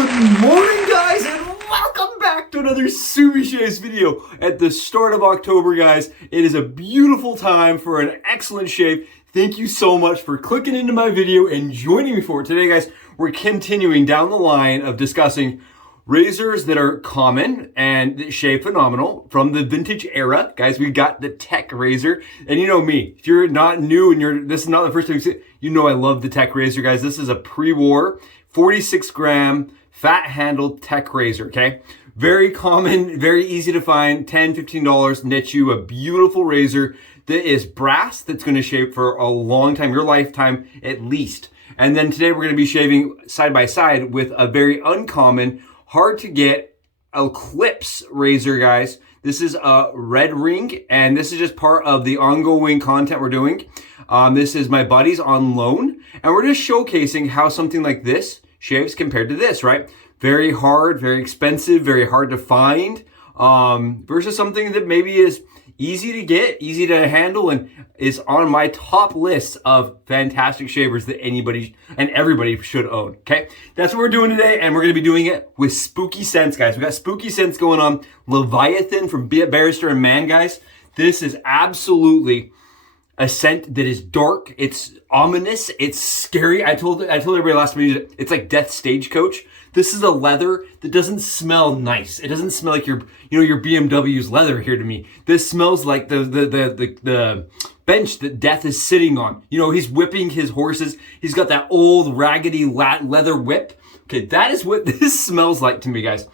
Good morning, guys, and welcome back to another SUBI-SHAVES video. At the start of October, guys, it is a beautiful time for an excellent shave. Thank you so much for clicking into my video and joining me for it. Today, guys, we're continuing down the line of discussing razors that are common and that shave phenomenal from the vintage era. Guys, we got the Tech razor. And you know me, if you're not new and this is not the first time you see it, you know I love the Tech razor, guys. This is a pre-war 46 gram fat handled Tech razor, okay? Very common, very easy to find, $10, $15, nets you a beautiful razor that is brass, that's gonna shave for a long time, your lifetime at least. And then today we're gonna be shaving side by side with a very uncommon, hard to get Eclipse razor, guys. This is a Red Ring, and this is just part of the ongoing content we're doing. This is my buddies on loan, and we're just showcasing how something like this shaves compared to this, right? Very hard, very expensive, very hard to find, versus something that maybe is easy to get, easy to handle, and is on my top list of fantastic shavers that anybody and everybody should own, okay? That's what we're doing today, and we're gonna be doing it with spooky scents, guys. We got spooky scents going on. Leviathan from Barrister and Man, guys. This is absolutely a scent that is dark, it's ominous, it's scary. I told everybody last time, it's like Death Stagecoach. This is a leather that doesn't smell nice. It doesn't smell like your BMW's leather here to me. This smells like the bench that Death is sitting on. You know, he's whipping his horses. He's got that old raggedy leather whip. Okay, that is what this smells like to me, guys.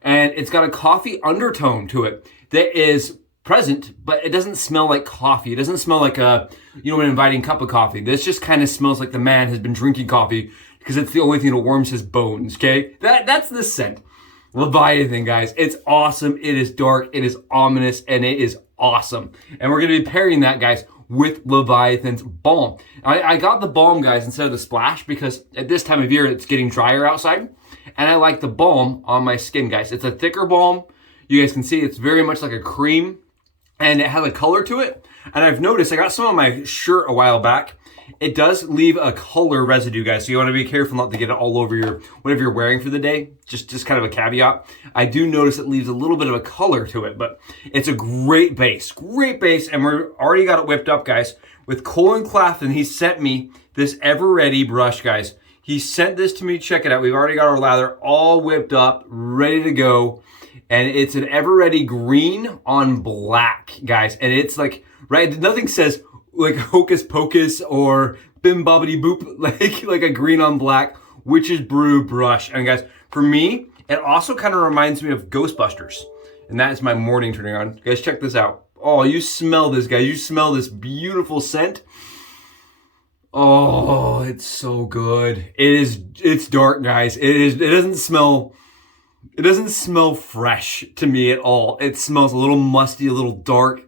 And it's got a coffee undertone to it that is present, but it doesn't smell like coffee. It doesn't smell like an inviting cup of coffee. This just kind of smells like the man has been drinking coffee because it's the only thing that warms his bones, okay? That's the scent. Leviathan, guys. It's awesome. It is dark. It is ominous, and it is awesome. And we're going to be pairing that, guys, with Leviathan's balm. I got the balm, guys, instead of the splash because at this time of year, it's getting drier outside, and I like the balm on my skin, guys. It's a thicker balm. You guys can see it's very much like a cream, and it has a color to it. And I've noticed, I got some on my shirt a while back. It does leave a color residue, guys. So you want to be careful not to get it all over your, whatever you're wearing for the day. Just kind of a caveat. I do notice it leaves a little bit of a color to it, but it's a great base. Great base. And we're already got it whipped up, guys. With Cullen Claffin, he sent me this Ever Ready brush, guys. He sent this to me. Check it out. We've already got our lather all whipped up, ready to go. And it's an Ever Ready green on black, guys. And it's like, right, nothing says like hocus pocus or bim bobbity boop like a green on black witch's brew brush. And guys, for me, it also kind of reminds me of Ghostbusters. And that is my morning turning on. Guys, check this out. Oh, you smell this, guys. You smell this beautiful scent. Oh, it's so good. It's dark, guys. It doesn't smell fresh to me at all. It smells a little musty, a little dark.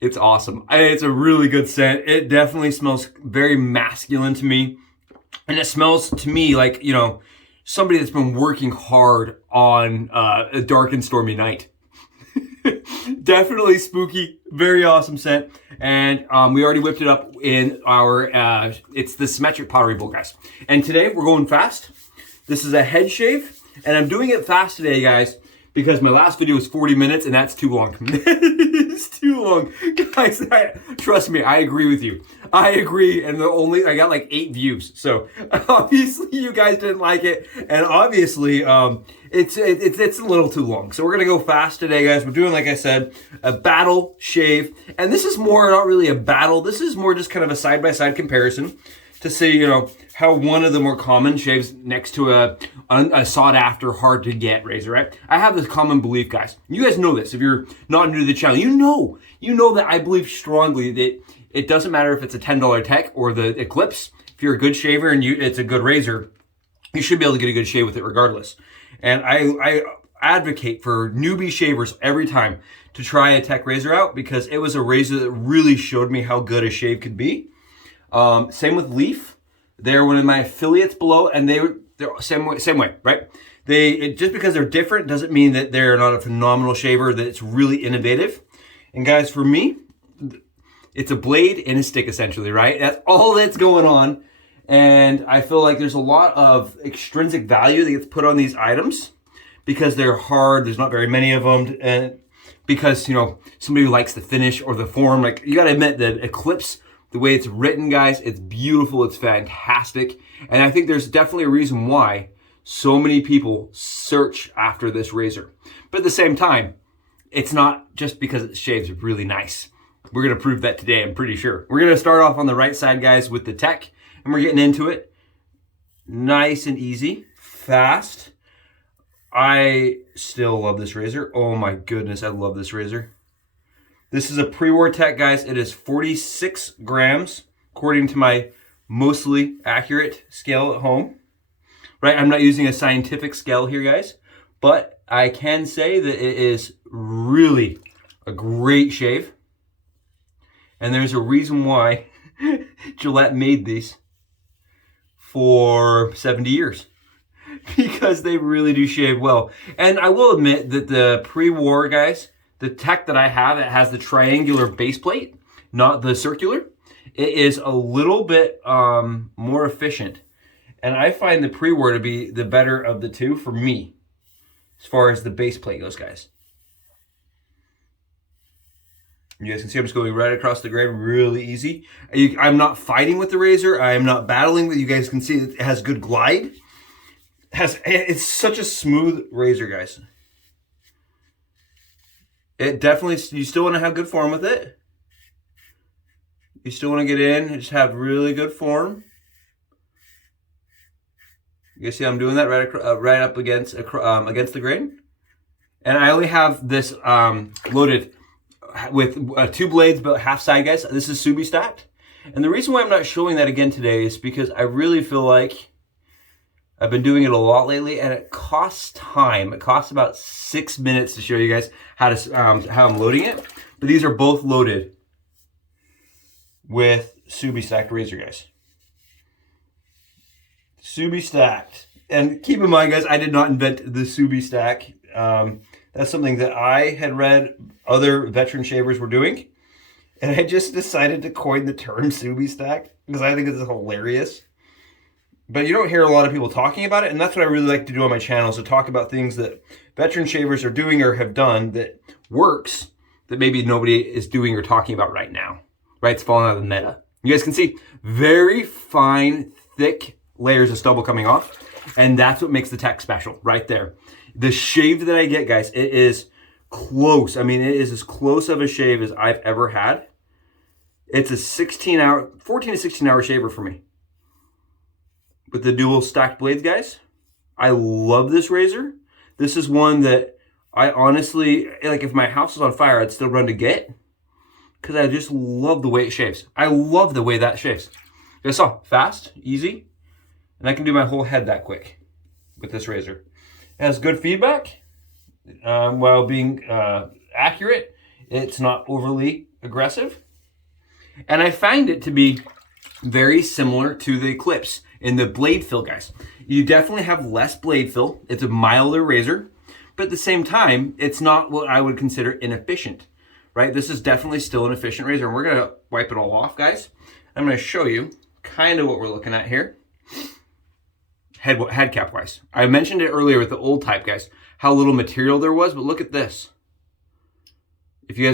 It's awesome. It's a really good scent. It definitely smells very masculine to me. And it smells to me like, somebody that's been working hard on a dark and stormy night. Definitely spooky. Very awesome scent. And we already whipped it up in our, it's the symmetric pottery bowl, guys. And today we're going fast. This is a head shave. And I'm doing it fast today, guys, because my last video was 40 minutes, and that's too long. It's too long. Guys, trust me, I agree with you. I agree, and I got like 8 views. So obviously you guys didn't like it, and obviously it's a little too long. So we're gonna go fast today, guys. We're doing, like I said, a battle shave. And this is more, not really a battle. This is more just kind of a side-by-side comparison to see, how one of the more common shaves next to a sought-after, hard-to-get razor, right? I have this common belief, guys. You guys know this. If you're not new to the channel, you know that I believe strongly that it doesn't matter if it's a $10 Tech or the Eclipse. If you're a good shaver and it's a good razor, you should be able to get a good shave with it regardless. And I advocate for newbie shavers every time to try a Tech razor out because it was a razor that really showed me how good a shave could be. Same with Leaf. They're one of my affiliates below, and they're same way, right? Just because they're different doesn't mean that they're not a phenomenal shaver, that it's really innovative. And guys, for me, it's a blade and a stick essentially, right? That's all that's going on. And I feel like there's a lot of extrinsic value that gets put on these items because they're hard. There's not very many of them. And because, you know, somebody who likes the finish or the form, like, you got to admit the Eclipse, the way it's written, guys, it's beautiful. It's fantastic. And I think there's definitely a reason why so many people search after this razor. But at the same time, it's not just because it shaves really nice. We're going to prove that today, I'm pretty sure. We're going to start off on the right side, guys, with the tech. And we're getting into it. Nice and easy. Fast. I still love this razor. Oh my goodness, I love this razor. This is a pre-war tech, guys. It is 46 grams, according to my mostly accurate scale at home. Right, I'm not using a scientific scale here, guys. But I can say that it is really a great shave. And there's a reason why Gillette made these for 70 years. Because they really do shave well. And I will admit that the pre-war, guys, the tech that I have, it has the triangular base plate, not the circular. It is a little bit more efficient. And I find the pre-war to be the better of the two for me, as far as the base plate goes, guys. You guys can see I'm just going right across the grain, really easy. I'm not fighting with the razor. I am not battling with. You guys can see it has good glide. It's such a smooth razor, guys. It definitely, you still want to have good form with it. You still want to get in and just have really good form. You guys see I'm doing that right up against the grain. And I only have this loaded with 2 blades, about half side, guys. This is Subi stacked. And the reason why I'm not showing that again today is because I really feel like I've been doing it a lot lately, and it costs time. It costs about 6 minutes to show you guys how I'm loading it. But these are both loaded with Subi stacked razor, guys. Subi stacked. And keep in mind, guys, I did not invent the Subi stack. That's something that I had read other veteran shavers were doing. And I just decided to coin the term Subi stack because I think it's hilarious. But you don't hear a lot of people talking about it, and that's what I really like to do on my channel, is to talk about things that veteran shavers are doing or have done that works, that maybe nobody is doing or talking about right now. Right? It's falling out of the meta. You guys can see very fine, thick layers of stubble coming off, and that's what makes the tech special, right there. The shave that I get, guys, it is close. I mean, it is as close of a shave as I've ever had. It's a 14 to 16 hour shaver for me. With the dual stacked blades, guys. I love this razor. This is one that I honestly, like, if my house was on fire, I'd still run to get. Because I just love the way it shaves. I love the way that shaves. You guys saw, fast, easy. And I can do my whole head that quick with this razor. It has good feedback while being accurate. It's not overly aggressive. And I find it to be very similar to the Eclipse in the blade fill, guys. You definitely have less blade fill. It's a milder razor, but at the same time, it's not what I would consider inefficient, right? This is definitely still an efficient razor, and we're gonna wipe it all off, guys. I'm gonna show you kind of what we're looking at here, head cap wise. I mentioned it earlier with the old type, guys, how little material there was, but look at this. If you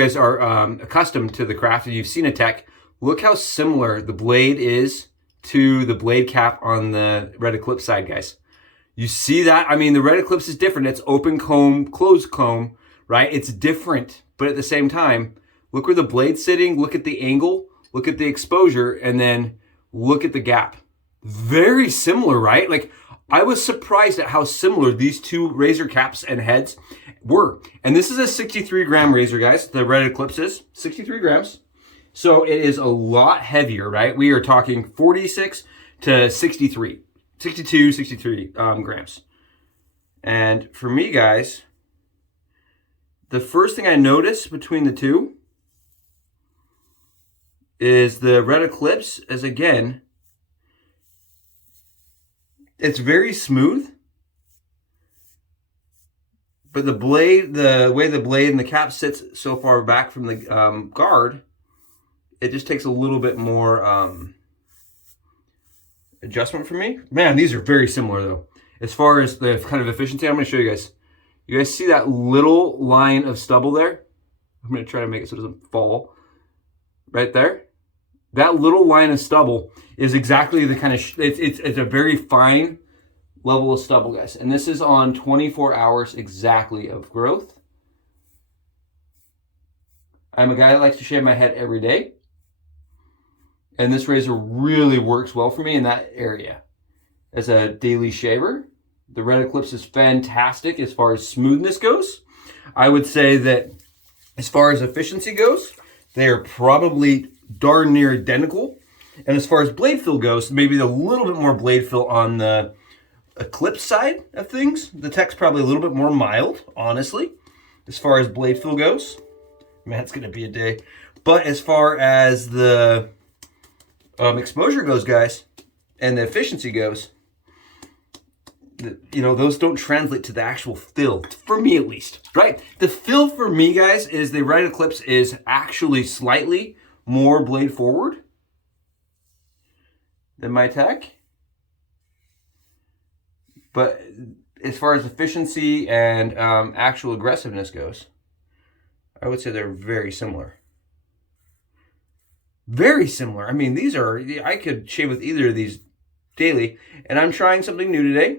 guys are accustomed to the craft and you've seen a tech, look how similar the blade is to the blade cap on the Red Eclipse side, guys. You see that? I mean, the Red Eclipse is different. It's open comb, closed comb, right? It's different, but at the same time, look where the blade's sitting, look at the angle, look at the exposure, and then look at the gap. Very similar, right? Like, I was surprised at how similar these two razor caps and heads were. And this is a 63 gram razor, guys. The Red Eclipse is 63 grams. So it is a lot heavier, right? We are talking 46 to 63, 62, 63 grams. And for me, guys, the first thing I noticed between the two is the Red Eclipse is, again, it's very smooth. But the blade, the way the blade and the cap sits so far back from the guard, it just takes a little bit more adjustment for me. Man, these are very similar though. As far as the kind of efficiency, I'm gonna show you guys. You guys see that little line of stubble there? I'm gonna try to make it so it doesn't fall. Right there. That little line of stubble is exactly the kind of, it's a very fine level of stubble, guys. And this is on 24 hours exactly of growth. I'm a guy that likes to shave my head every day. And this razor really works well for me in that area. As a daily shaver, the Red Eclipse is fantastic as far as smoothness goes. I would say that as far as efficiency goes, they are probably darn near identical. And as far as blade fill goes, maybe a little bit more blade fill on the Eclipse side of things. The tech's probably a little bit more mild, honestly, as far as blade fill goes. Man, it's going to be a day. But as far as the exposure goes, guys, and the efficiency goes, you know, those don't translate to the actual fill, for me at least, right? The fill for me, guys, is the Red Eclipse is actually slightly more blade forward than my tech. But as far as efficiency and actual aggressiveness goes, I would say they're very similar. Very similar. I mean, these are, I could shave with either of these daily, and I'm trying something new today.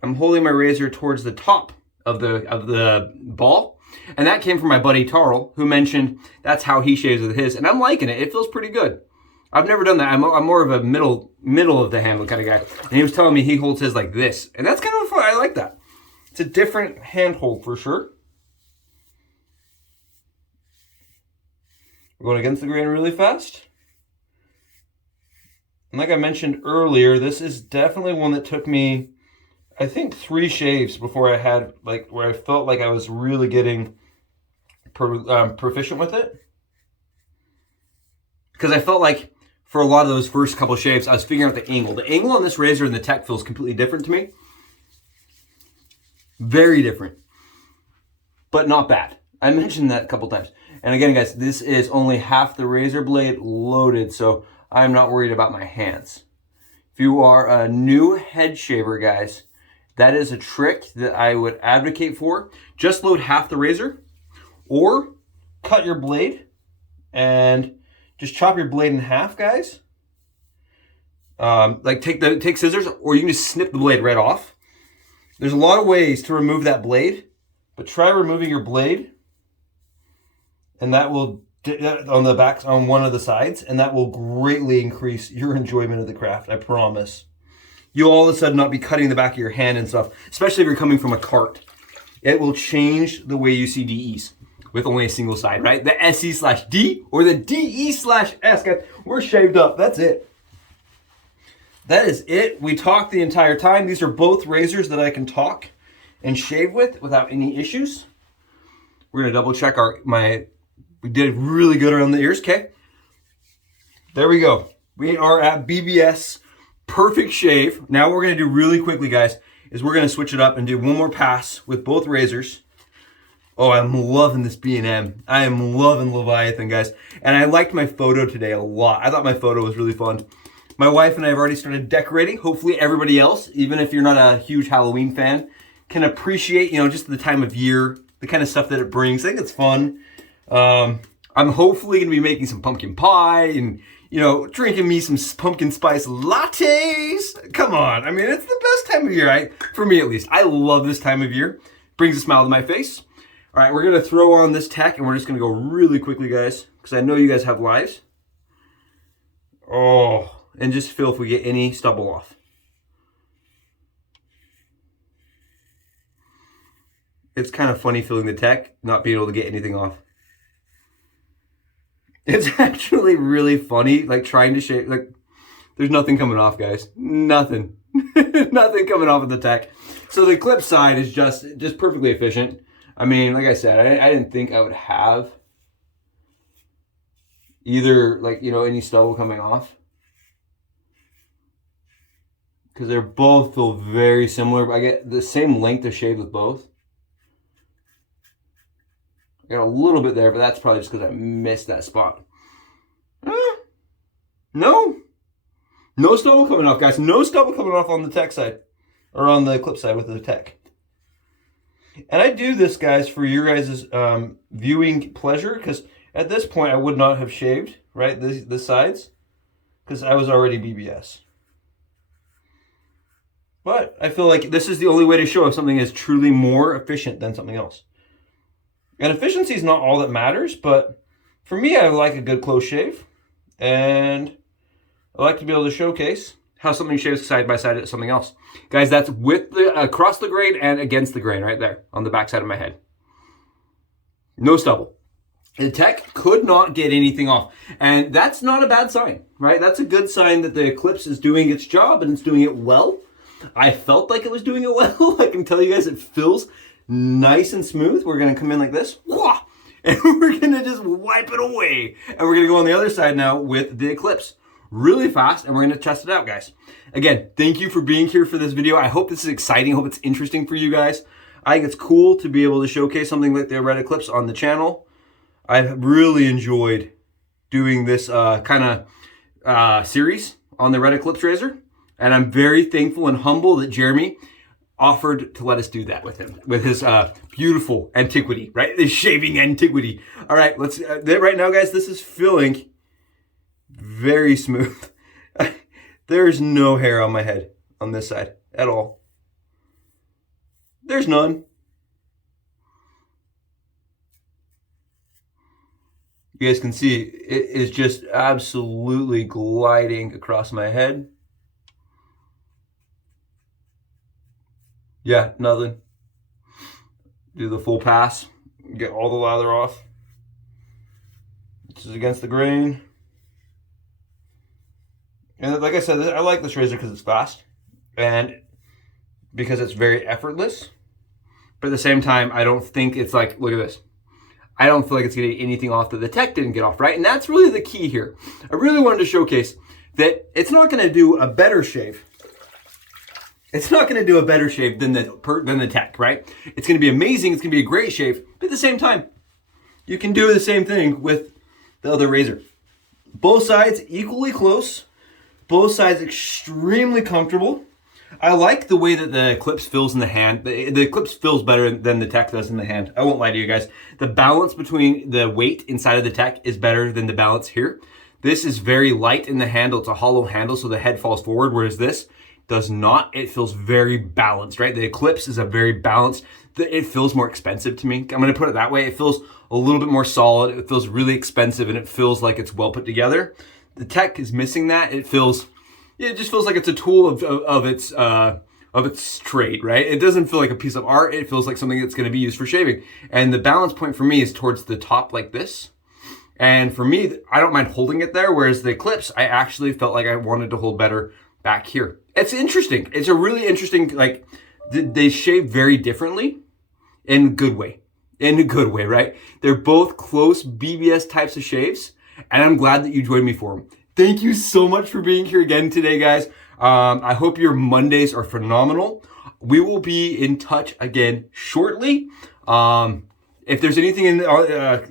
I'm holding my razor towards the top of the ball, and that came from my buddy Tarl, who mentioned that's how he shaves with his, and I'm liking it. It feels pretty good. I've never done that. I'm more of a middle of the handle kind of guy, and he was telling me he holds his like this, and that's kind of fun. I like that. It's a different hand hold for sure. We're going against the grain really fast. And like I mentioned earlier, this is definitely one that took me, I think, 3 shaves before I had, like, where I felt like I was really getting proficient with it. Because I felt like for a lot of those first couple shaves, I was figuring out the angle. The angle on this razor and the tech feels completely different to me. Very different. But not bad. I mentioned that a couple times. And again, guys, this is only half the razor blade loaded, so I'm not worried about my hands. If you are a new head shaver, guys, that is a trick that I would advocate for. Just load half the razor, or cut your blade and just chop your blade in half, guys. Like take scissors, or you can just snip the blade right off. There's a lot of ways to remove that blade, but try removing your blade, and that will on the backs on one of the sides, and that will greatly increase your enjoyment of the craft. I promise. You'll all of a sudden not be cutting the back of your hand and stuff, especially if you're coming from a cart. It will change the way you see DEs with only a single side, right? The SE/D or the DE/S, guys. We're shaved up. That's it. That is it. We talked the entire time. These are both razors that I can talk and shave with without any issues. We're gonna double check we did really good around the ears, okay? There we go. We are at BBS perfect shave. Now what we're gonna do really quickly, guys, is we're gonna switch it up and do one more pass with both razors. Oh, I'm loving this B&M. I am loving Leviathan, guys. And I liked my photo today a lot. I thought my photo was really fun. My wife and I have already started decorating. Hopefully everybody else, even if you're not a huge Halloween fan, can appreciate, you know, just the time of year, the kind of stuff that it brings. I think it's fun. I'm hopefully going to be making some pumpkin pie and, you know, drinking me some pumpkin spice lattes. Come on. I mean, it's the best time of year, right? For me, at least. I love this time of year. Brings a smile to my face. All right, we're going to throw on this tech, and we're just going to go really quickly, guys, because I know you guys have lives. Oh, and just feel if we get any stubble off. It's kind of funny feeling the tech, not being able to get anything off. It's actually really funny, like trying to shave, like there's nothing coming off, guys. Nothing. Nothing coming off of the tech. So the Eclipse side is just perfectly efficient. I mean, like I said, I didn't think I would have either, like, you know, any stubble coming off. Because they're both feel very similar. I get the same length of shave with both. I got a little bit there, but that's probably just because I missed that spot. No. No stubble coming off, guys. No stubble coming off on the tech side. Or on the Eclipse side with the tech. And I do this, guys, for your guys' viewing pleasure. Because at this point, I would not have shaved, right, the sides. Because I was already BBS. But I feel like this is the only way to show if something is truly more efficient than something else. And efficiency is not all that matters, but for me, I like a good close shave. And I like to be able to showcase how something shaves side by side at something else. Guys, that's with the across the grain and against the grain right there on the back side of my head. No stubble. The tech could not get anything off. And that's not a bad sign, right? That's a good sign that the Eclipse is doing its job and it's doing it well. I felt like it was doing it well. I can tell you guys it feels nice and smooth. We're going to come in like this. And we're going to just wipe it away. And we're going to go on the other side now with the Eclipse. Really fast, and we're going to test it out, guys. Again, thank you for being here for this video. I hope this is exciting. I hope it's interesting for you guys. I think it's cool to be able to showcase something like the Red Eclipse on the channel. I've really enjoyed doing this kind of series on the Red Eclipse razor, and I'm very thankful and humble that Jeremy offered to let us do that with him, with his beautiful antiquity, right? This shaving antiquity. All right, let's, right now, guys, this is feeling very smooth. There's no hair on my head on this side at all. There's none. You guys can see it is just absolutely gliding across my head. Yeah, nothing. Do the full pass. Get all the lather off. This is against the grain. And like I said, I like this razor because it's fast and because it's very effortless. But at the same time, I don't think it's like, look at this. I don't feel like it's getting anything off that the tech didn't get off, right? And that's really the key here. I really wanted to showcase that it's not going to do a better shave. It's not going to do a better shave than the tech, right? It's going to be amazing. It's going to be a great shave. But at the same time, you can do the same thing with the other razor. Both sides equally close. Both sides extremely comfortable. I like the way that the Eclipse feels in the hand. The Eclipse feels better than the tech does in the hand. I won't lie to you guys. The balance between the weight inside of the tech is better than the balance here. This is very light in the handle. It's a hollow handle, so the head falls forward, whereas this does not. It feels very balanced, right? The Eclipse is a very balanced. It feels more expensive to me. I'm going to put it that way. It feels a little bit more solid. It feels really expensive, and it feels like it's well put together. The tech is missing that. It just feels like it's a tool of its trade, right? It doesn't feel like a piece of art. It feels like something that's going to be used for shaving. And the balance point for me is towards the top like this. And for me, I don't mind holding it there. Whereas the Eclipse, I actually felt like I wanted to hold better back here. It's interesting. It's a really interesting, like, they shave very differently in a good way. In a good way, right? They're both close BBS types of shaves. And I'm glad that you joined me for them. Thank you so much for being here again today, guys. I hope your Mondays are phenomenal. We will be in touch again shortly. If there's anything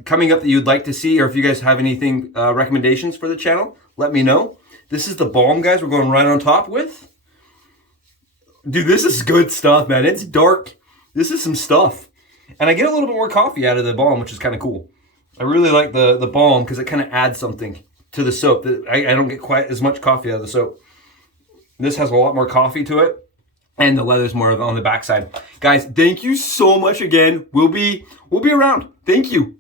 coming up that you'd like to see, or if you guys have anything recommendations for the channel, let me know. This is the balm, guys. We're going right on top with. Dude, this is good stuff, man. It's dark. This is some stuff. And I get a little bit more coffee out of the balm, which is kind of cool. I really like the balm because it kind of adds something to the soap. I don't get quite as much coffee out of the soap. This has a lot more coffee to it, and the leather's more on the backside. Guys, thank you so much again. We'll be around. Thank you.